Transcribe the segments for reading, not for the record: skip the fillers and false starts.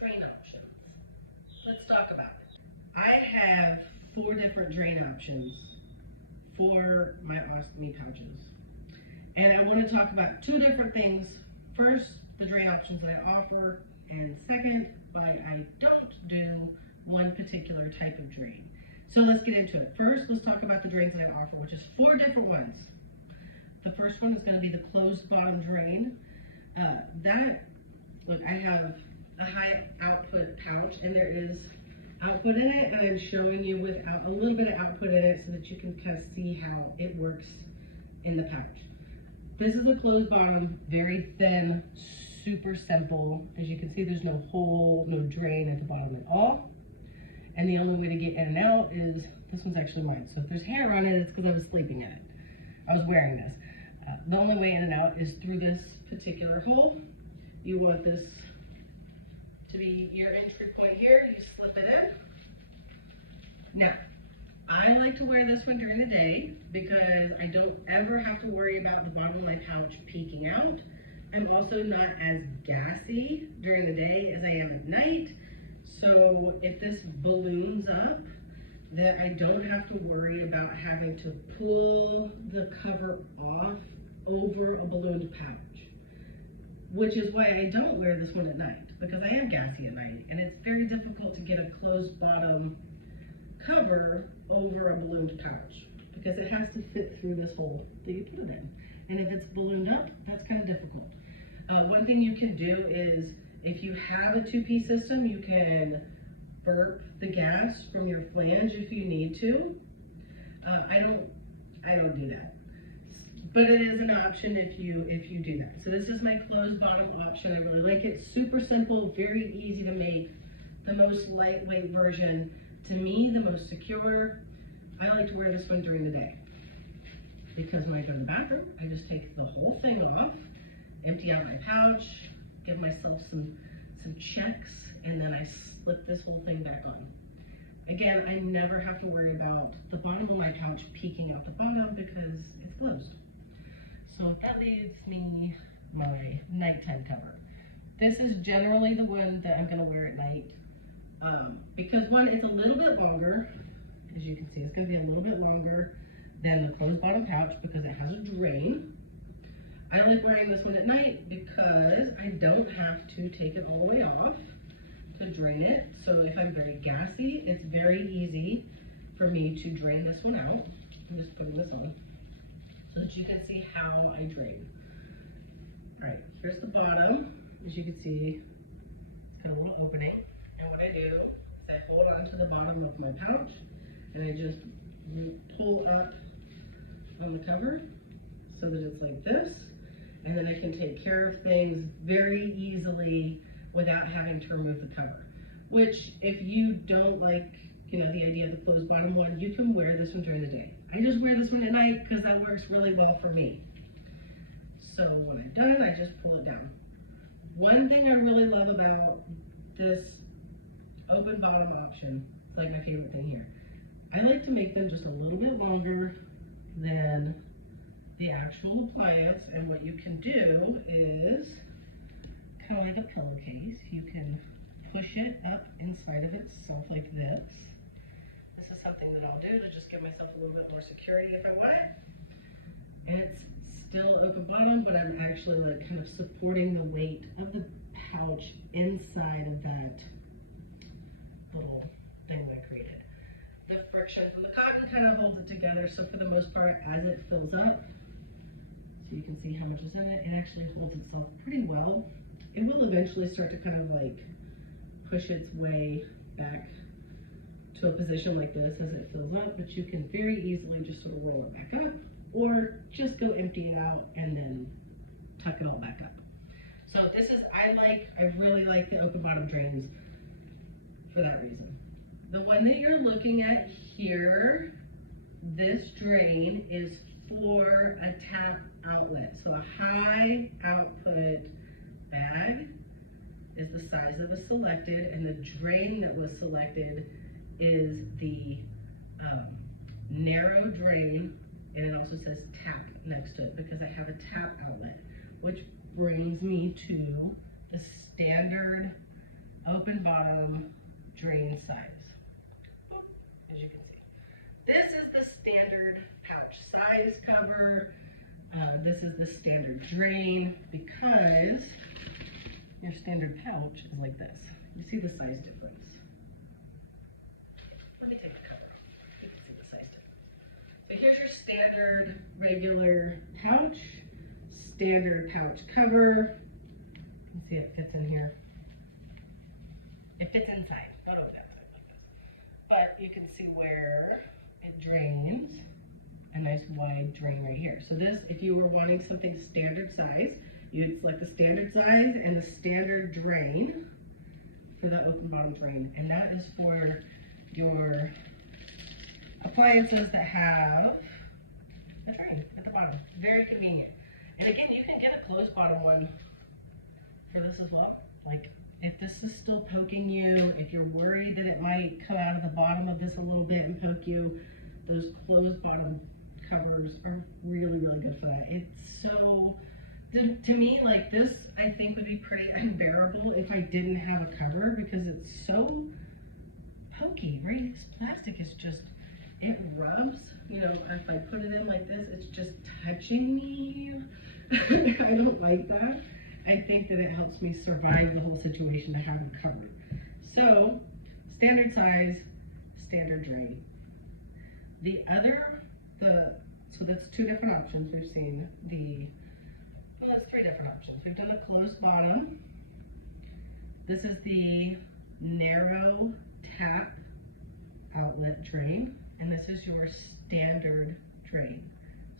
drain options. Let's talk about it. I have 4 different drain options for my ostomy pouches. And I want to talk about 2 different things. First, the drain options that I offer, and second, why I don't do one particular type of drain. So let's get into it. First, let's talk about the drains that I offer, which is 4 different ones. The first one is going to be the closed bottom drain. Look, I have a high output pouch, and there is output in it, and I'm showing you without a little bit of output in it so that you can kind of see how it works in the pouch. This is a closed bottom, very thin, super simple. As you can see, there's no hole, no drain at the bottom at all. And the only way to get in and out is, this one's actually mine. So if there's hair on it, it's because I was sleeping in it. I was wearing this. The only way in and out is through this particular hole. You want this to be your entry point here. You slip it in. Now, I like to wear this one during the day because I don't ever have to worry about the bottom of my pouch peeking out. I'm also not as gassy during the day as I am at night. So if this balloons up, that I don't have to worry about having to pull the cover off over a ballooned pouch, which is why I don't wear this one at night, because I am gassy at night, and it's very difficult to get a closed bottom cover over a ballooned pouch because it has to fit through this hole that you put it in. And if it's ballooned up, that's kind of difficult. One thing you can do is, if you have a 2-piece system, you can burp the gas from your flange if you need to. I don't do that, but it is an option if you do that. So this is my closed bottom option. I really like it. Super simple, very easy to make. The most lightweight version. To me, the most secure. I like to wear this one during the day because when I go to the bathroom, I just take the whole thing off, empty out my pouch, give myself some checks, and then I slip this whole thing back on. Again, I never have to worry about the bottom of my pouch peeking out the bottom because it's closed. So that leaves me my nighttime cover. This is generally the one that I'm going to wear at night because one, it's a little bit longer. As you can see, it's going to be a little bit longer than the closed bottom pouch because it has a drain. I like wearing this one at night because I don't have to take it all the way off to drain it. So if I'm very gassy, it's very easy for me to drain this one out. I'm just putting this on so that you can see how I drain. All right, here's the bottom. As you can see, it's got a little opening. And what I do is I hold on to the bottom of my pouch and I just pull up on the cover so that it's like this. And then I can take care of things very easily without having to remove the cover. Which, if you don't like, the idea of the closed bottom one, you can wear this one during the day. I just wear this one at night because that works really well for me. So when I'm done, I just pull it down. One thing I really love about this open bottom option, it's like my favorite thing here. I like to make them just a little bit longer than the actual appliance, and what you can do is kind of like a pillowcase. You can push it up inside of itself like this. This is something that I'll do to just give myself a little bit more security if I want it. And it's still open bottom, but I'm actually like kind of supporting the weight of the pouch inside of that little thing that I created. The friction from the cotton kind of holds it together, so for the most part, as it fills up, so you can see how much is in it, it actually holds itself pretty well. It will eventually start to kind of like push its way back to a position like this as it fills up, but you can very easily just sort of roll it back up or just go empty it out and then tuck it all back up. So this is, I really like the open bottom drains for that reason. The one that you're looking at here, this drain is for a tap outlet. So a high output bag is the size of a selected, and the drain that was selected is the narrow drain, and it also says tap next to it because I have a tap outlet, which brings me to the standard open bottom drain size. Boop, as you can see. This is the standard pouch size cover. This is the standard drain because your standard pouch is like this. You see the size difference. Let me take the cover off. You can see the size difference. So here's your standard regular pouch, standard pouch cover. You can see it fits in here. It fits inside, not over that side like this. But you can see where it drains. A nice wide drain right here. So this, if you were wanting something standard size, you'd select the standard size and the standard drain for that open bottom drain. And that is for your appliances that have a drain at the bottom. Very convenient. And again, you can get a closed bottom one for this as well. Like if this is still poking you, if you're worried that it might come out of the bottom of this a little bit and poke you, those closed bottom covers are really, really good for that. It's so, to me, like this, I think would be pretty unbearable if I didn't have a cover because it's so pokey, right? This plastic is just, it rubs, you know, if I put it in like this, it's just touching me. I don't like that. I think that it helps me survive the whole situation to have it covered. So, standard size, standard drain. So that's two different options. We've seen well, that's three different options. We've done a closed bottom. This is the narrow tap outlet drain, and this is your standard drain.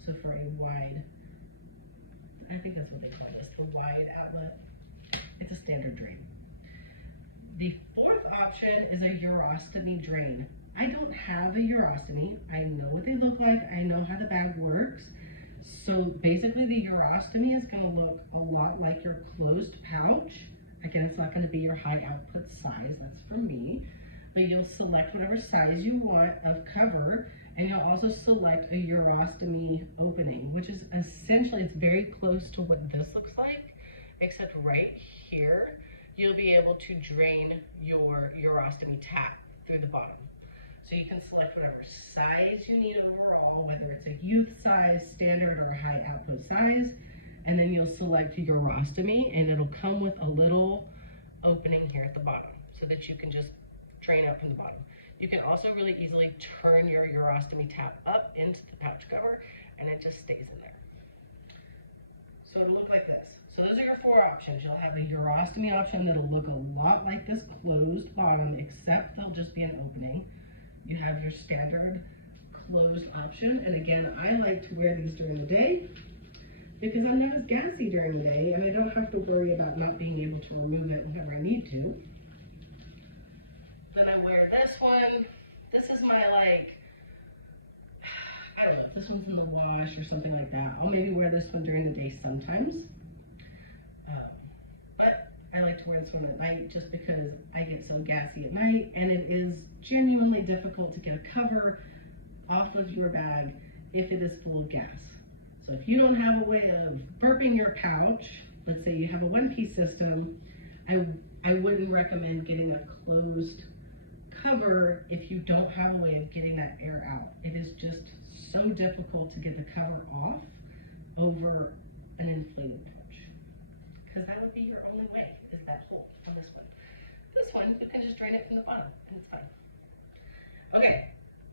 So for a wide, I think that's what they call this, the wide outlet. It's a standard drain. The fourth option is a urostomy drain. I don't have a urostomy. I know what they look like. I know how the bag works. So basically the urostomy is going to look a lot like your closed pouch. Again, it's not going to be your high output size. That's for me. But you'll select whatever size you want of cover, and you'll also select a urostomy opening, which is essentially, it's very close to what this looks like, except right here, you'll be able to drain your urostomy tap through the bottom. So you can select whatever size you need overall, whether it's a youth size, standard, or a high output size. And then you'll select urostomy, and it'll come with a little opening here at the bottom so that you can just drain out from the bottom. You can also really easily turn your urostomy tap up into the pouch cover, and it just stays in there. So it'll look like this. So those are your four options. You'll have a urostomy option that'll look a lot like this closed bottom, except there'll just be an opening. You have your standard closed option, and again, I like to wear these during the day because I'm not as gassy during the day, and I don't have to worry about not being able to remove it whenever I need to. Then I wear this one. This is my, like, I don't know, if this one's in the wash or something like that, I'll maybe wear this one during the day sometimes. But I like to wear this one at night just because I get so gassy at night, and it is genuinely difficult to get a cover off of your bag if it is full of gas. So if you don't have a way of burping your pouch, let's say you have a one-piece system, I wouldn't recommend getting a closed cover if you don't have a way of getting that air out. It is just so difficult to get the cover off over an inflated pouch. Because that would be your only way, is that hole on this one. This one, you can just drain it from the bottom, and it's fine. Okay,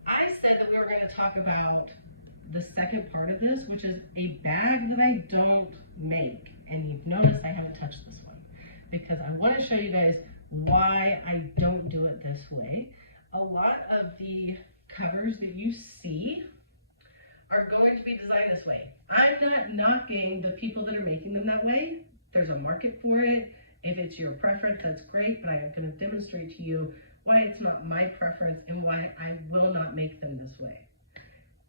I said that we were going to talk about the second part of this, which is a bag that I don't make. And you've noticed I haven't touched this one, because I want to show you guys why I don't do it this way. A lot of the covers that you see are going to be designed this way. I'm not knocking the people that are making them that way. There's a market for it. If it's your preference, that's great, but I am going to demonstrate to you why it's not my preference and why I will not make them this way.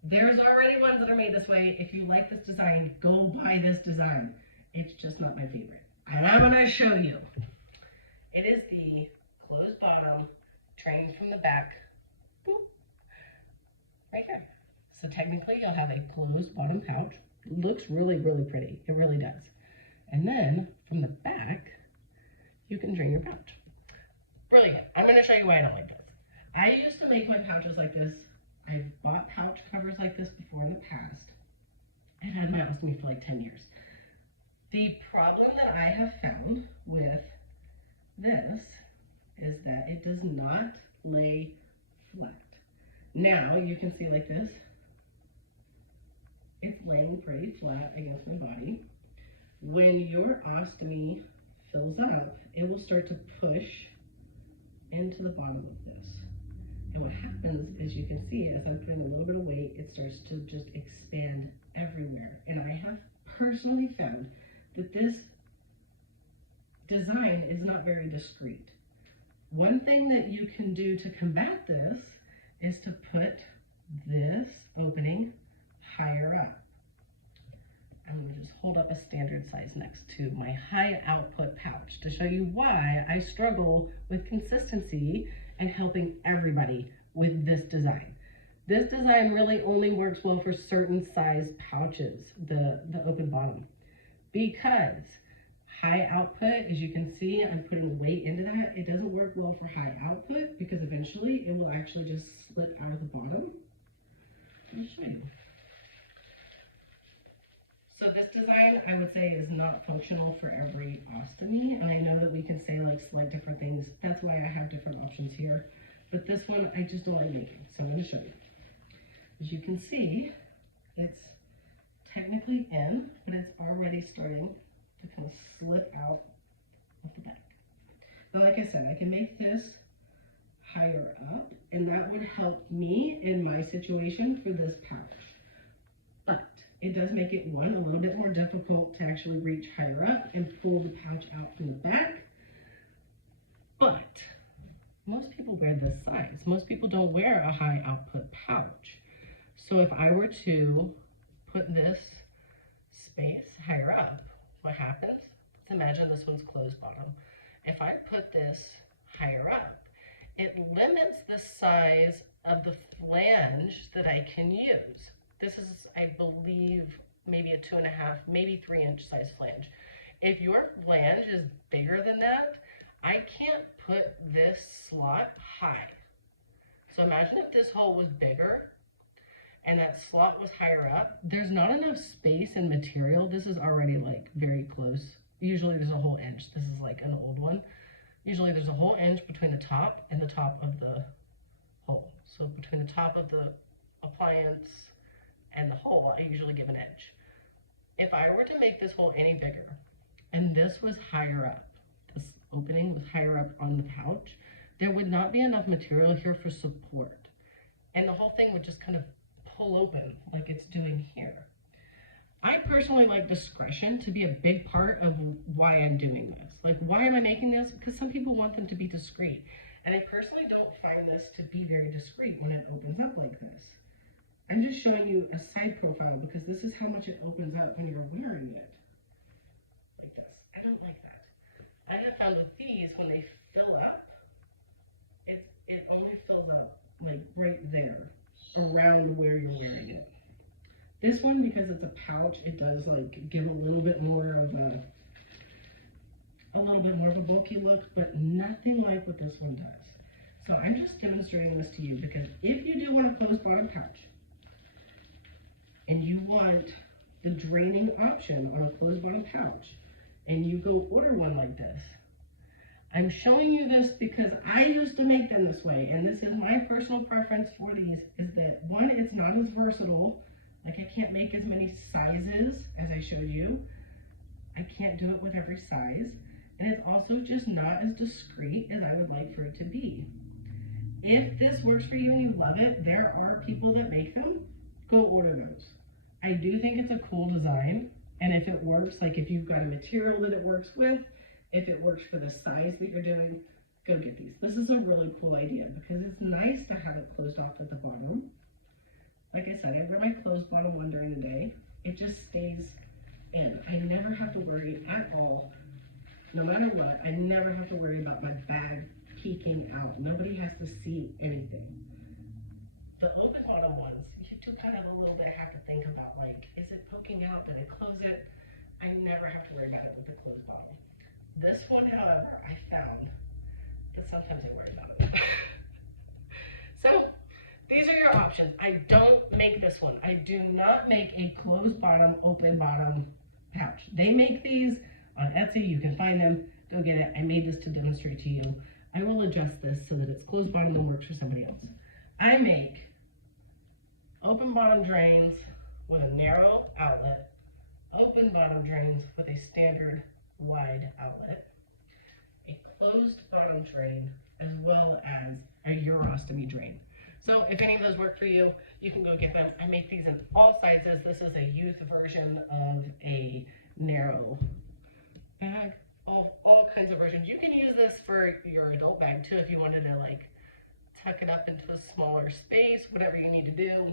There's already ones that are made this way. If you like this design, go buy this design. It's just not my favorite. And I'm going to show you. It is the closed bottom, drain from the back, boop, right here. So technically you'll have a closed bottom pouch. It looks really, really pretty. It really does. And then from the back, you can drain your pouch. Brilliant. I'm going to show you why I don't like this. I used to make my pouches like this. I've bought pouch covers like this before in the past. I've had my ostomy for like 10 years. The problem that I have found with this is that it does not lay flat. Now you can see like this, it's laying pretty flat against my body. When your ostomy fills up, it will start to push into the bottom of this. And what happens is, you can see as I'm putting a little bit of weight, it starts to just expand everywhere. And I have personally found that this design is not very discreet. One thing that you can do to combat this is to put this opening higher up. I'm going to just hold up a standard size next to my high output pouch to show you why I struggle with consistency and helping everybody with this design. This design really only works well for certain size pouches, the open bottom, because high output, as you can see, I'm putting weight into that. It doesn't work well for high output because eventually it will actually just slip out of the bottom. I'll show you. So this design, I would say, is not functional for every ostomy, and I know that we can say like select different things. That's why I have different options here. But this one, I just don't like making, so I'm going to show you. As you can see, it's technically in, but it's already starting to kind of slip out of the back. But like I said, I can make this higher up, and that would help me in my situation for this pouch. But it does make it, one, a little bit more difficult to actually reach higher up and pull the pouch out from the back. But most people wear this size. Most people don't wear a high output pouch. So if I were to put this space higher up, what happens? Let's imagine this one's closed bottom. If I put this higher up, it limits the size of the flange that I can use. This is, I believe, maybe a 2.5, maybe 3-inch size flange. If your flange is bigger than that, I can't put this slot high. So imagine if this hole was bigger and that slot was higher up. There's not enough space and material. This is already like very close. Usually there's a whole inch. This is like an old one. Usually there's a whole inch between the top and the top of the hole. So between the top of the appliance and the hole, I usually give an inch. If I were to make this hole any bigger and this was higher up, this opening was higher up on the pouch, there would not be enough material here for support. And the whole thing would just kind of pull open like it's doing here. I personally like discretion to be a big part of why I'm doing this. Like, why am I making this? Because some people want them to be discreet. And I personally don't find this to be very discreet when it opens up like this. I'm just showing you a side profile because this is how much it opens up when you're wearing it. Like this. I don't like that. I have found with these, when they fill up, it only fills up like right there, around where you're wearing it. This one, because it's a pouch, it does like give a little bit more of a bulky look, but nothing like what this one does. So I'm just demonstrating this to you because if you do want a closed bottom pouch and you want the draining option on a closed bottom pouch and you go order one like this, I'm showing you this because I used to make them this way, and this is my personal preference for these, is that one, it's not as versatile. Like, I can't make as many sizes as I showed you. I can't do it with every size. And it's also just not as discreet as I would like for it to be. If this works for you and you love it, there are people that make them. Go order those. I do think it's a cool design. And if it works, like if you've got a material that it works with, if it works for the size that you're doing, go get these. This is a really cool idea because it's nice to have it closed off at the bottom. Like I said, I wear my closed bottom one during the day. It just stays in. I never have to worry at all, no matter what, I never have to worry about my bag peeking out. Nobody has to see anything. The open bottom ones, you do kind of a little bit have to think about, like, is it poking out? Did I close it? I never have to worry about it with the closed bottom. This one, however, I found the sometimes I worry about it. So these are your options. I don't make this one. I do not make a closed bottom, open bottom pouch. They make these on Etsy. You can find them. Go get it. I made this to demonstrate to you. I will adjust this so that it's closed bottom and works for somebody else. I make open bottom drains with a narrow outlet, open bottom drains with a standard wide outlet, a closed bottom drain, as well as a urostomy drain. So if any of those work for you, you can go get them. I make these in all sizes. This is a youth version of a narrow bag. All kinds of versions. You can use this for your adult bag too if you wanted to like tuck it up into a smaller space, whatever you need to do.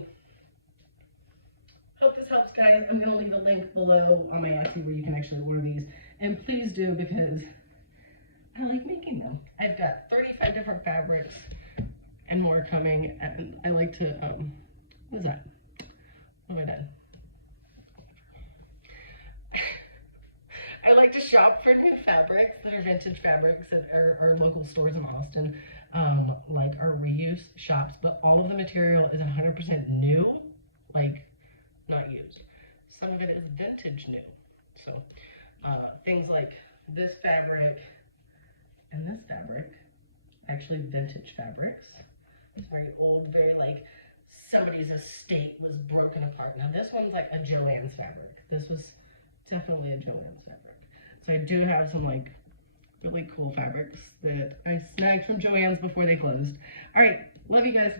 Hope this helps, guys. I'm going to leave a link below on my Etsy where you can actually order these. And please do, because I like making them. I've got 35 different fabrics and more coming. And I like to, what is that? What have I done? I like to shop for new fabrics that are vintage fabrics at our local stores in Austin, like our reuse shops, but all of the material is 100% new, like not used. Some of it is vintage new. So things like this fabric and this fabric, actually vintage fabrics. It's very old, very like somebody's estate was broken apart. Now this one's like a Joann's fabric. This was definitely a Joann's fabric. So I do have some like really cool fabrics that I snagged from Joann's before they closed. All right, love you guys.